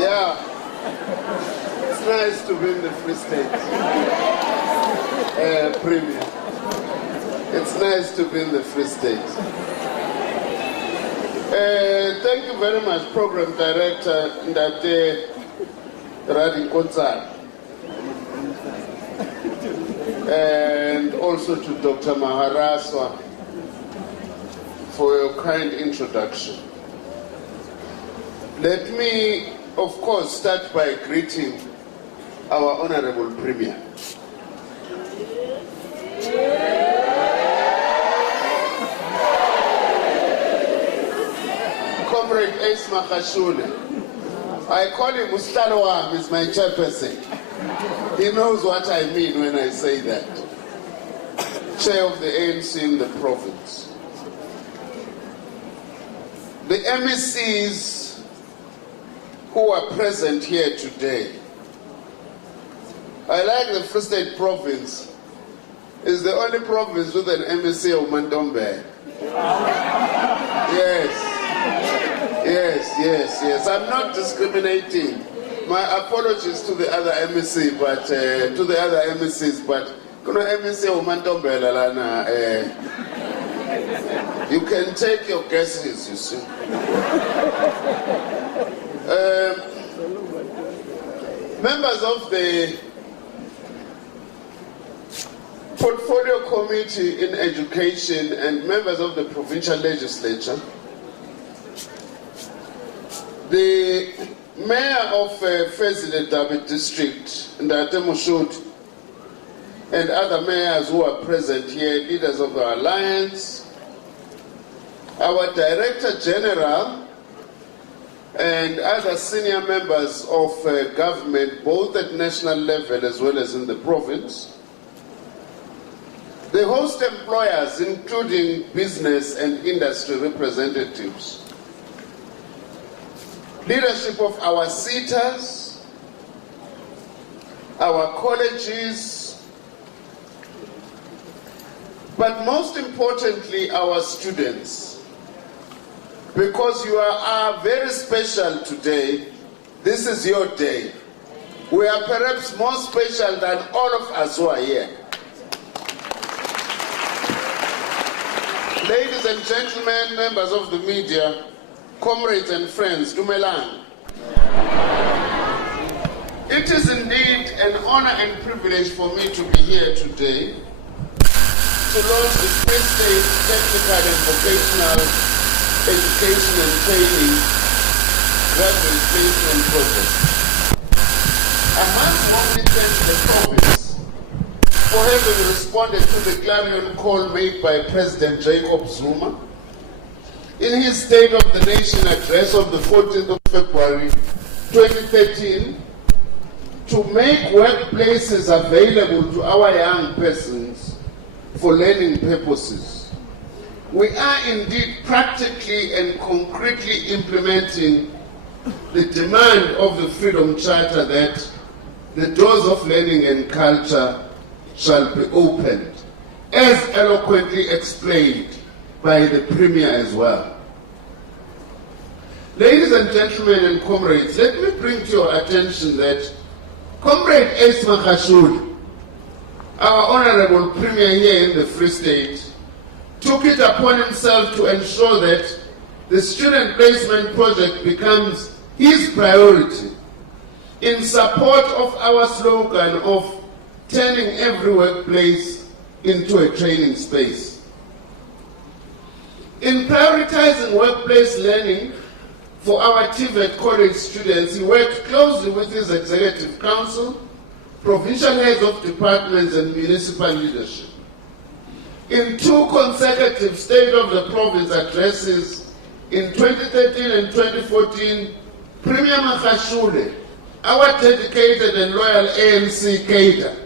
Yeah, it's nice to be in the Free State Premier. It's nice to be in the Free State. Thank you very much, Program Director Ndate Radin Konsar, and also to Dr. Maharaswa for your kind introduction. Let me, of course, start by greeting our Honorable Premier. Comrade Ace Magashule. I call him Mustalawam, he's my chairperson. He knows what I mean when I say that. Chair of the ANC in the province. The MECs who are present here today. I like the Free State province. It's the only province with an MEC of Mandombe. Yes. I'm not discriminating. My apologies to the other MEC, but to the other MECs, but MEC of Mandombe, you can take your guesses, you see. Members of the Portfolio Committee in Education and members of the Provincial Legislature, the Mayor of FET District, Ndate Mushut, and other mayors who are present here, leaders of the Alliance, our Director General, and other senior members of government, both at national level as well as in the province, the host employers, including business and industry representatives, leadership of our SETAs, our colleges, but most importantly, our students. Because you are very special today, this is your day. We are perhaps more special than all of us who are here. Ladies and gentlemen, members of the media, comrades and friends, Dumelang. It is indeed an honor and privilege for me to be here today to launch the Free State Technical and Vocational Education and Training Graduate Placement Project. I must warmly thank the province for having responded to the clarion call made by President Jacob Zuma in his State of the Nation address of the 14th of February 2013 to make workplaces available to our young persons for learning purposes. We are indeed practically and concretely implementing the demand of the Freedom Charter that the doors of learning and culture shall be opened, as eloquently explained by the Premier as well. Ladies and gentlemen and comrades, let me bring to your attention that Comrade Ace Magashule, our Honorable Premier here in the Free State, took it upon himself to ensure that the student placement project becomes his priority in support of our slogan of turning every workplace into a training space. In prioritizing workplace learning for our TVET college students, he worked closely with his Executive Council, provincial heads of departments and municipal leadership. In 2 consecutive State of the Province addresses in 2013 and 2014, Premier Magashule, our dedicated and loyal ANC cadre,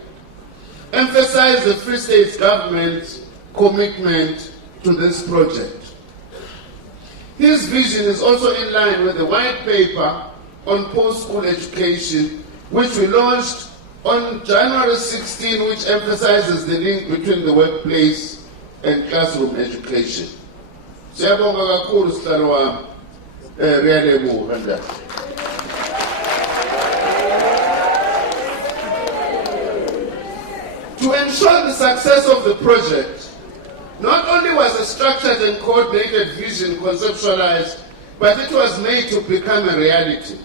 emphasized the Free State's government's commitment to this project. His vision is also in line with the white paper on post-school education, which we launched on January 16, which emphasizes the link between the workplace and classroom education. Siyabonga kakhulu sihlalo wami. Riyalebuka nda. To ensure the success of the project, not only was a structured and coordinated vision conceptualized, but it was made to become a reality.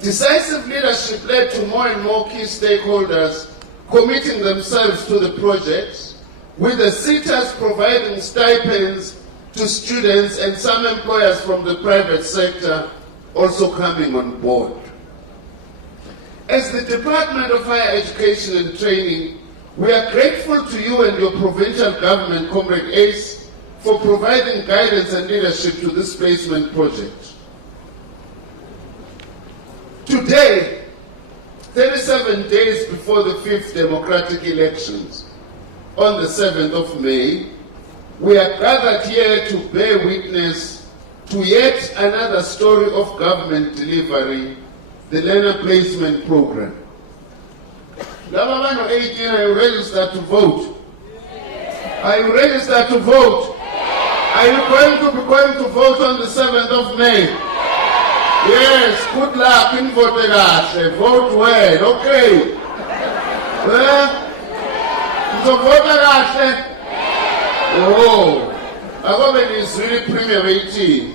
Decisive leadership led to more and more key stakeholders committing themselves to the project, with the sitters providing stipends to students and some employers from the private sector also coming on board. As the Department of Higher Education and Training, we are grateful to you and your provincial government, Comrade Ace, for providing guidance and leadership to this placement project. Today, 37 days before the 5th democratic elections, on the 7th of May, we are gathered here to bear witness to yet another story of government delivery, the learner placement program. Laba 18, are you registered to vote? Are you registered to vote? Are you going to vote on the 7th of May? Yes, good luck in voting. Vote well, okay. Well, so vote. Oh, our government is really Premier 18.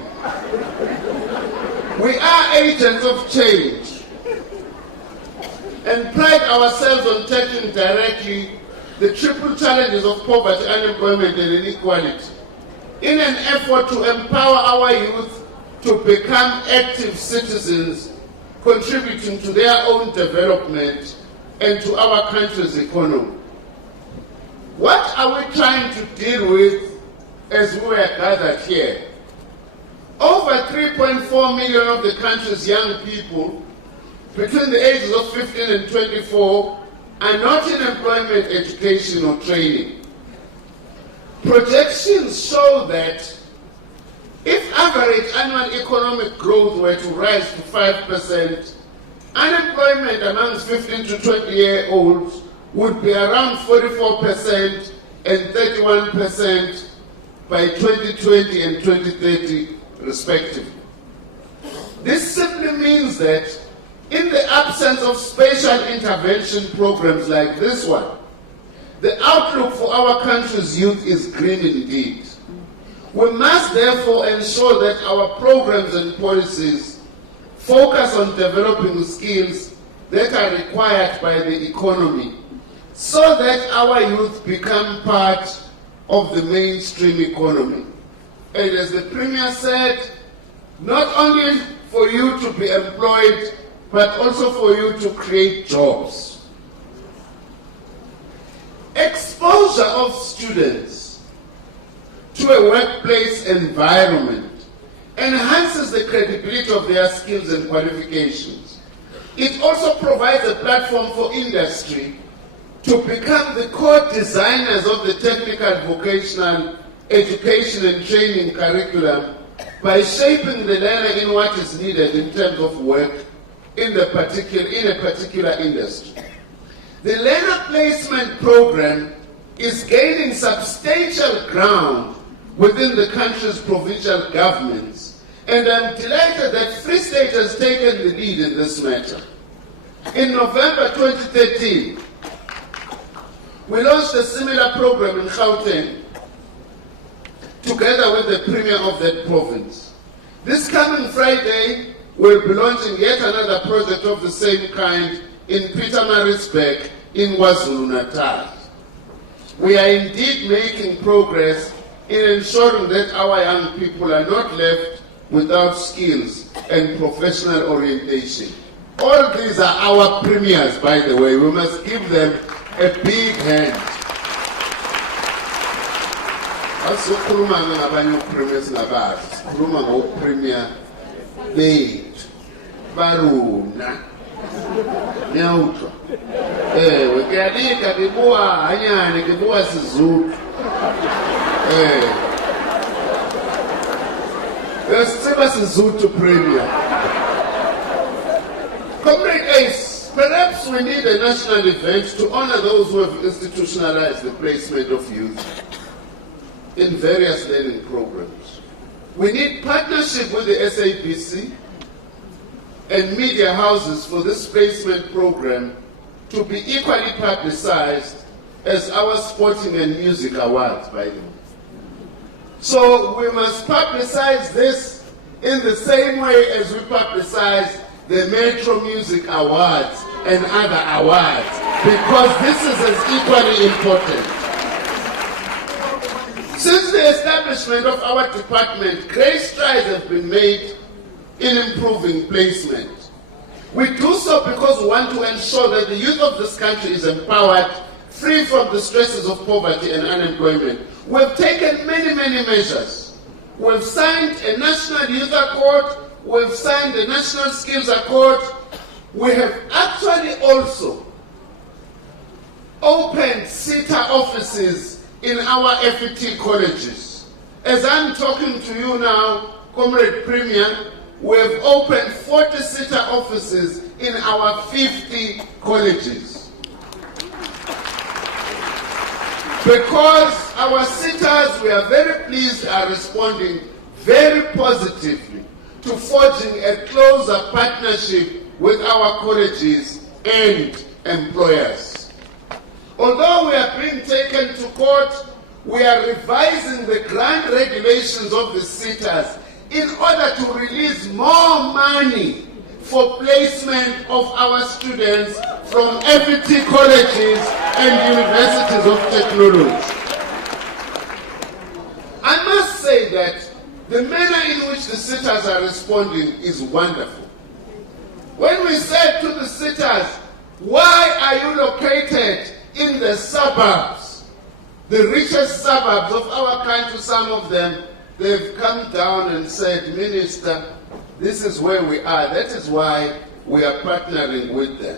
We are agents of change and pride ourselves on tackling directly the triple challenges of poverty, unemployment, and inequality in an effort to empower our youth to become active citizens, contributing to their own development and to our country's economy. What are we trying to deal with as we are gathered here? Over 3.4 million of the country's young people between the ages of 15 and 24 are not in employment, education, or training. Projections show that if average annual economic growth were to rise to 5%, unemployment amongst 15 to 20-year-olds would be around 44% and 31% by 2020 and 2030, respectively. This simply means that in the absence of special intervention programs like this one, the outlook for our country's youth is grim indeed. We must therefore ensure that our programs and policies focus on developing skills that are required by the economy, so that our youth become part of the mainstream economy. And as the Premier said, not only for you to be employed, but also for you to create jobs. Exposure of students to a workplace environment enhances the credibility of their skills and qualifications. It also provides a platform for industry to become the core designers of the technical vocational education and training curriculum by shaping the learner in what is needed in terms of work in a particular industry. The learner placement program is gaining substantial ground within the country's provincial governments, and I'm delighted that Free State has taken the lead in this matter. In November 2013, we launched a similar program in Gauteng, together with the Premier of that province. This coming Friday, we'll be launching yet another project of the same kind in Pietermaritzburg in KwaZulu-Natal. We are indeed making progress in ensuring that our young people are not left without skills and professional orientation. All these are our premiers, by the way. We must give them a big hand. Asikhuluma ngabanye opremiers nabazi, sikhuluma ngopremier bethu baruna. Nyawuthwa. Kuyalika kibuwa hanyane kibuwa Sizulu. Sisiba Sizulu premier. Comrade Ace, perhaps we need a national event to honor those who have institutionalized the placement of youth. in various learning programs. We need partnership with the SABC and media houses for this placement program to be equally publicized as our sporting and music awards, by the way. So we must publicize this in the same way as we publicize the Metro Music Awards and other awards, because this is as equally important. Since the establishment of our department, great strides have been made in improving placement. We do so because we want to ensure that the youth of this country is empowered, free from the stresses of poverty and unemployment. We've taken many measures. We've signed a National Youth Accord, we've signed a National Skills Accord. We have actually also opened SETA offices in our FET colleges. As I'm talking to you now, Comrade Premier, we have opened 40 SETA offices in our 50 colleges. Because our SETAs, we are very pleased, are responding very positively to forging a closer partnership with our colleges and employers. Although we are being taken to court, we are revising the grant regulations of the SETAs in order to release more money for placement of our students from FET colleges and universities of technology. I must say that the manner in which the SETAs are responding is wonderful. When we said to the SETAs, why are you located in the suburbs, the richest suburbs of our country, some of them, they've come down and said, Minister, this is where we are. That is why we are partnering with them.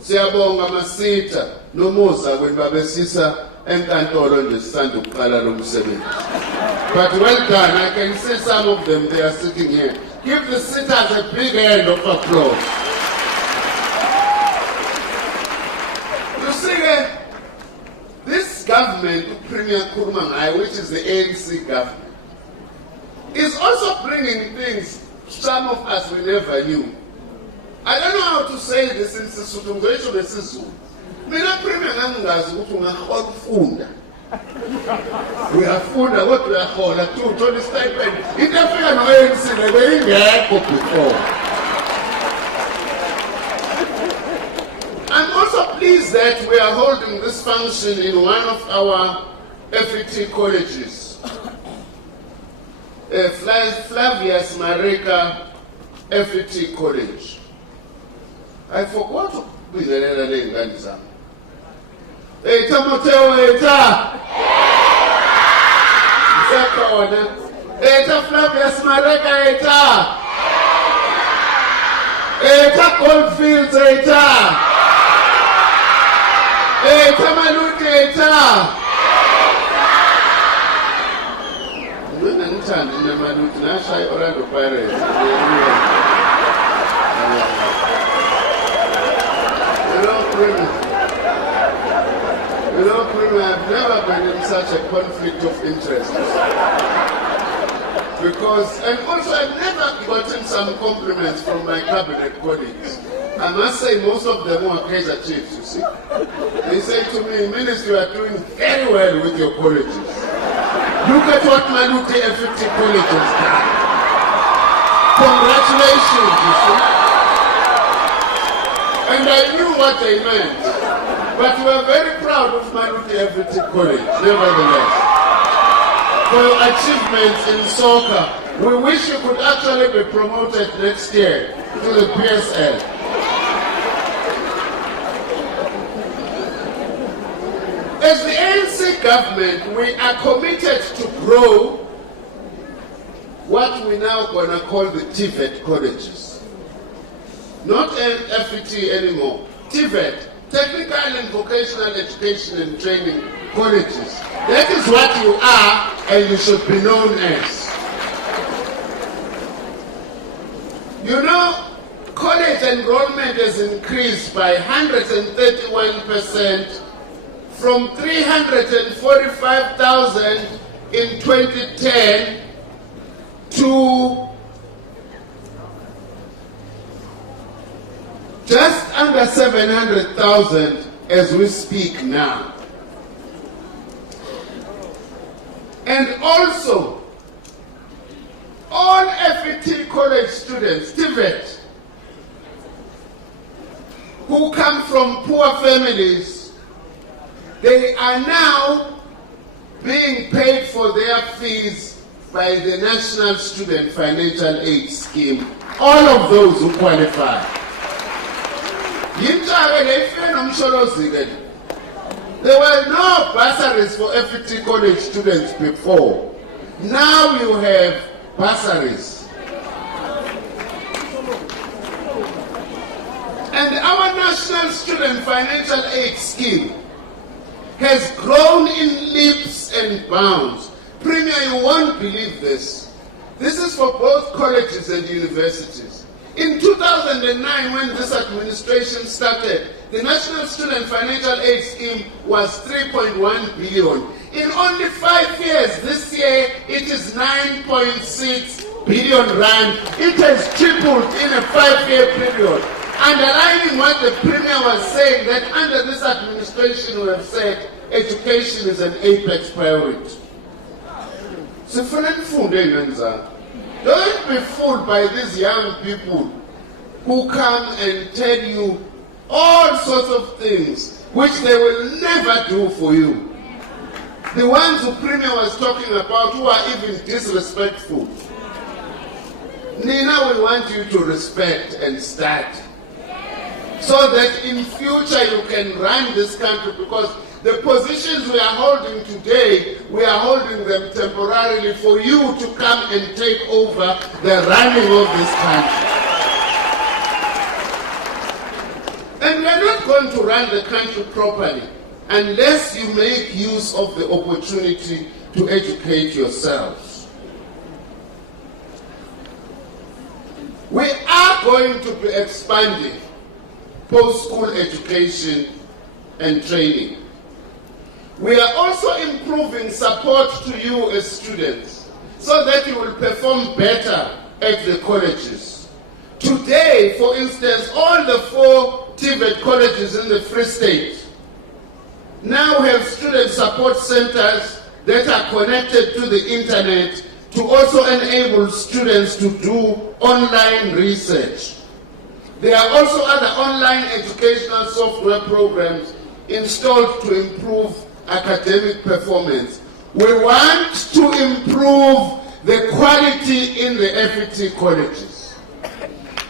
Siyabonga masita nomusa kwembabesisa enkantolo nje sisanda ukuqala lo msebenzi. But well done. I can see some of them, they are sitting here. Give the sitters a big hand of applause. You see, this government, Premier Kurumai, which is the ANC government, is also bringing things some of us we never knew. I don't know how to say this in Sesotho, ngisho nesiZulu. Mina Premier ngangazi ukuthi ungahola ukufunda. Uyafunda kodwa uyahola tu uthola stipend. Into efika no-ANC beyingekho before. I'm also pleased that we are holding this function in one of our FET colleges. Flavius Mareka FET College. I forgot to be the name. Eta Moteo Eta! Eta Flavius Mareka Eta! Eta Goldfields Eta! Eta Malute Eta! When I'm in the Malute, Nasha Orlando Pirates. You know, I've never been in such a conflict of interest. Because, and also I've never gotten some compliments from my cabinet colleagues. I must say most of them are Kaiser Chiefs, you see. They say to me, Minister, you are doing very well with your colleges. Look at what Malute FET College has done. Congratulations, you see. And I knew what they meant. But we are very proud of Malute FET College, nevertheless. For your achievements in soccer, we wish you could actually be promoted next year to the PSL. As the ANC government, we are committed to grow what we now going to call the TVET colleges. Not FET anymore. TVET, Technical and Vocational Education and Training Colleges. That is what you are and you should be known as. You know, college enrollment has increased by 131% from 345,000 in 2010 to just under 700,000 as we speak now. And also, all FET college students, FET, who come from poor families, they are now being paid for their fees by the National Student Financial Aid Scheme. All of those who qualify. There were no bursaries for FET college students before. Now you have bursaries. And our National Student Financial Aid Scheme has grown in leaps and bounds. Premier, you won't believe this. This is for both colleges and universities. In 2009, when this administration started, the National Student Financial Aid Scheme was 3.1 billion. In only 5 years, this year, it is 9.6 billion rand. It has tripled in a 5-year period. Underlining what the Premier was saying, that under this administration we have said education is an apex priority. Don't be fooled by these young people who come and tell you all sorts of things which they will never do for you. The ones who Premier was talking about, who are even disrespectful. Nina, we want you to respect and start, so that in future you can run this country, because the positions we are holding today, we are holding them temporarily for you to come and take over the running of this country. And we are not going to run the country properly unless you make use of the opportunity to educate yourselves. We are going to be expanding post-school education and training. We are also improving support to you as students so that you will perform better at the colleges. Today, for instance, all the 4 TVET colleges in the Free State now have student support centers that are connected to the internet to also enable students to do online research. There are also other online educational software programs installed to improve academic performance. We want to improve the quality in the FET colleges.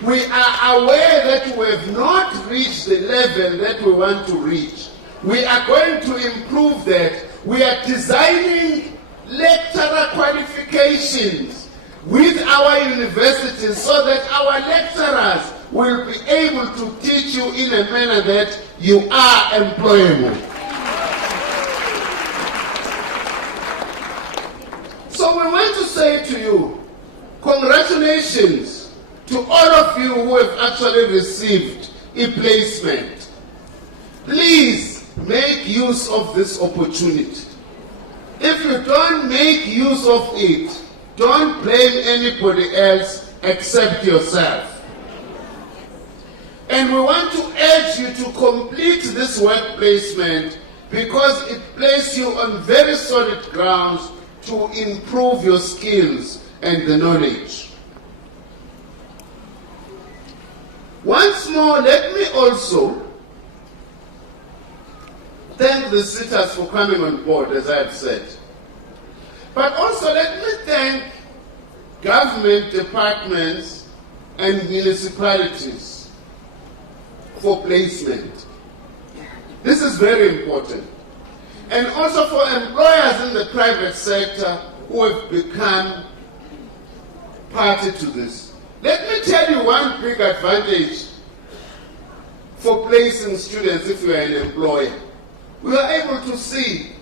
We are aware that we have not reached the level that we want to reach. We are going to improve that. We are designing lecturer qualifications with our universities so that our lecturers will be able to teach you in a manner that you are employable. So we want to say to you, congratulations to all of you who have actually received a placement. Please make use of this opportunity. If you don't make use of it, don't blame anybody else except yourself. And we want to urge you to complete this work placement because it places you on very solid grounds to improve your skills and the knowledge. Once more, let me also thank the sitters for coming on board, as I have said. But also let me thank government departments and municipalities for placement. This is very important. And also for employers in the private sector who have become party to this. Let me tell you one big advantage for placing students if you are an employer. We are able to see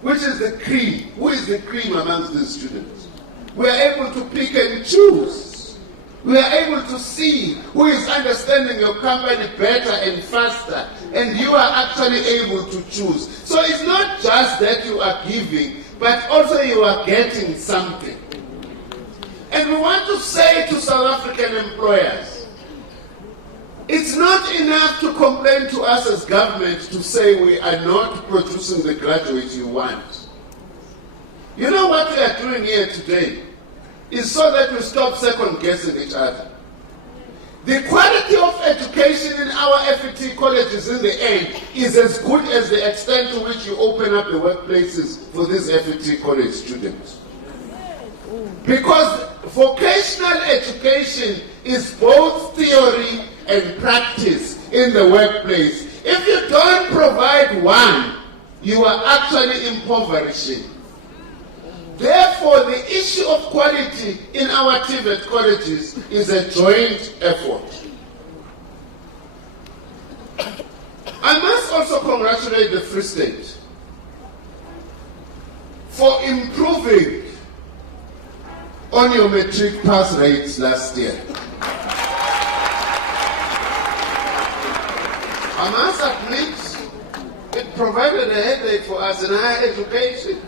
which is the cream, who is the cream amongst the students. We are able to pick and choose. We are able to see who is understanding your company better and faster, and you are actually able to choose. So it's not just that you are giving, but also you are getting something. And we want to say to South African employers, it's not enough to complain to us as government to say we are not producing the graduates you want. You know what we are doing here today is so that we stop second-guessing each other. The quality of education in our FET colleges in the end is as good as the extent to which you open up the workplaces for these FET college students. Because vocational education is both theory and practice in the workplace. If you don't provide one, you are actually impoverishing. Therefore, the issue of quality in our TVET colleges is a joint effort. I must also congratulate the Free State for improving on your matric pass rates last year. I must admit, it provided a headache for us in higher education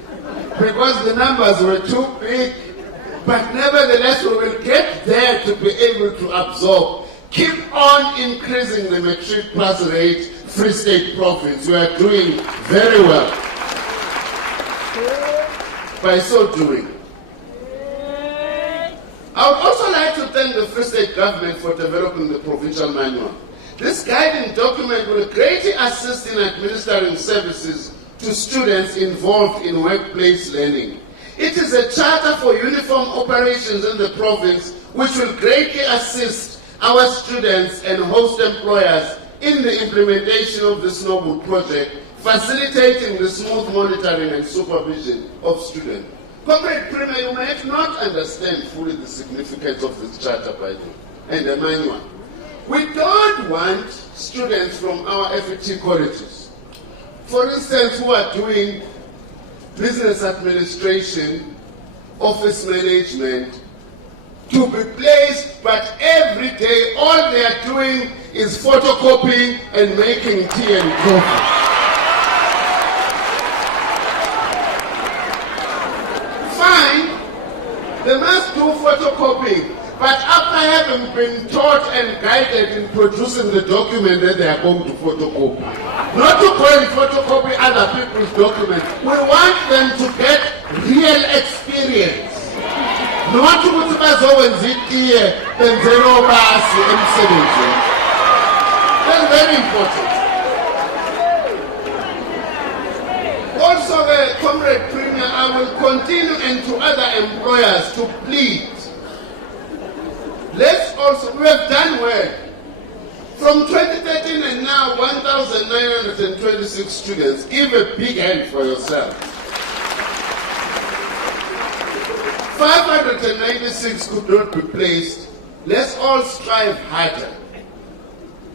because the numbers were too big, but nevertheless we will get there to be able to absorb. Keep on increasing the matric pass rate, Free State province. We are doing very well by so doing. I would also like to thank the Free State government for developing the provincial manual. This guiding document will greatly assist in administering services to students involved in workplace learning. It is a charter for uniform operations in the province which will greatly assist our students and host employers in the implementation of this noble project, facilitating the smooth monitoring and supervision of students. Comrade Premier, you might not understand fully the significance of this charter by the and the manual. We don't want students from our FET colleges, for instance, who are doing business administration, office management, to be placed, but every day all they are doing is photocopying and making tea and coffee. They must do photocopying, but after having been taught and guided in producing the document that they are going to photocopy. Not to go and photocopy other people's documents. We want them to get real experience. Not to put That's very important. Also, Comrade Premier, I will continue and to other employers to plead. Let's also, we have done well. From 2013 and now, 1,926 students. Give a big hand for yourself. 596 could not be placed. Let's all strive harder.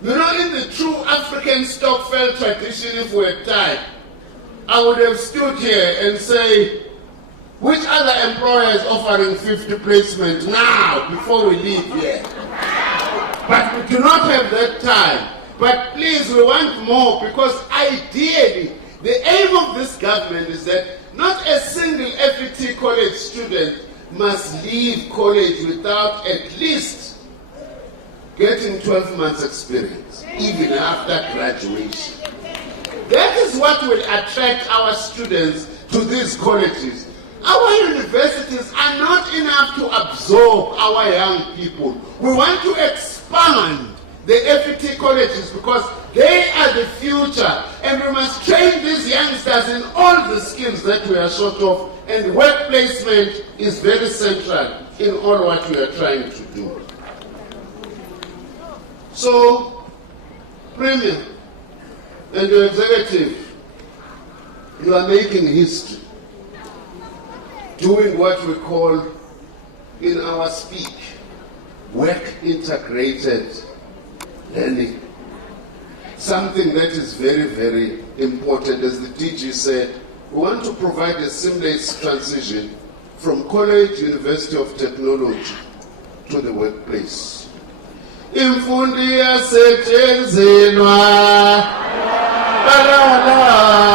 You know, in the true African Stokvel tradition, if we had time, I would have stood here and say, which other employer is offering 50 placement now before we leave here? But we do not have that time. But please, we want more, because ideally, the aim of this government is that not a single FET college student must leave college without at least getting 12 months experience, even after graduation. That is what will attract our students to these colleges. Our universities are not enough to absorb our young people. We want to expand the FET colleges because they are the future, and we must train these youngsters in all the skills that we are short of, and work placement is very central in all what we are trying to do. So, Premier and your executive, you are making history, doing what we call in our speak, work integrated learning. Something that is very, very important. As the DG said, we want to provide a seamless transition from college, University of Technology to the workplace. Imfundi yasetyenzelwa balala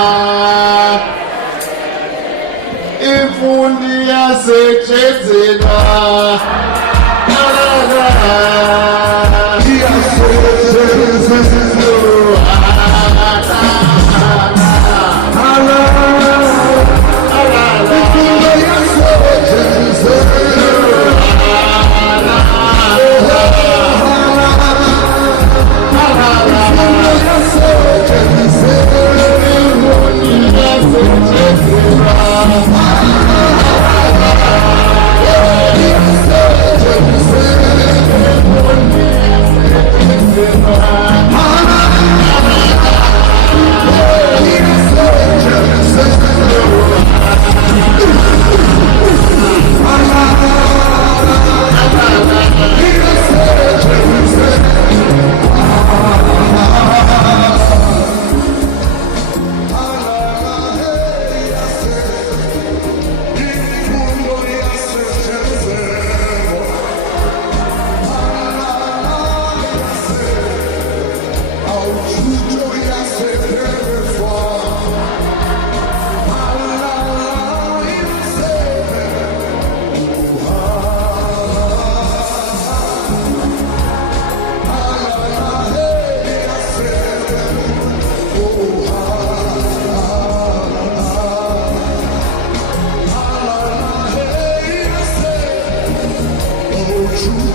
True.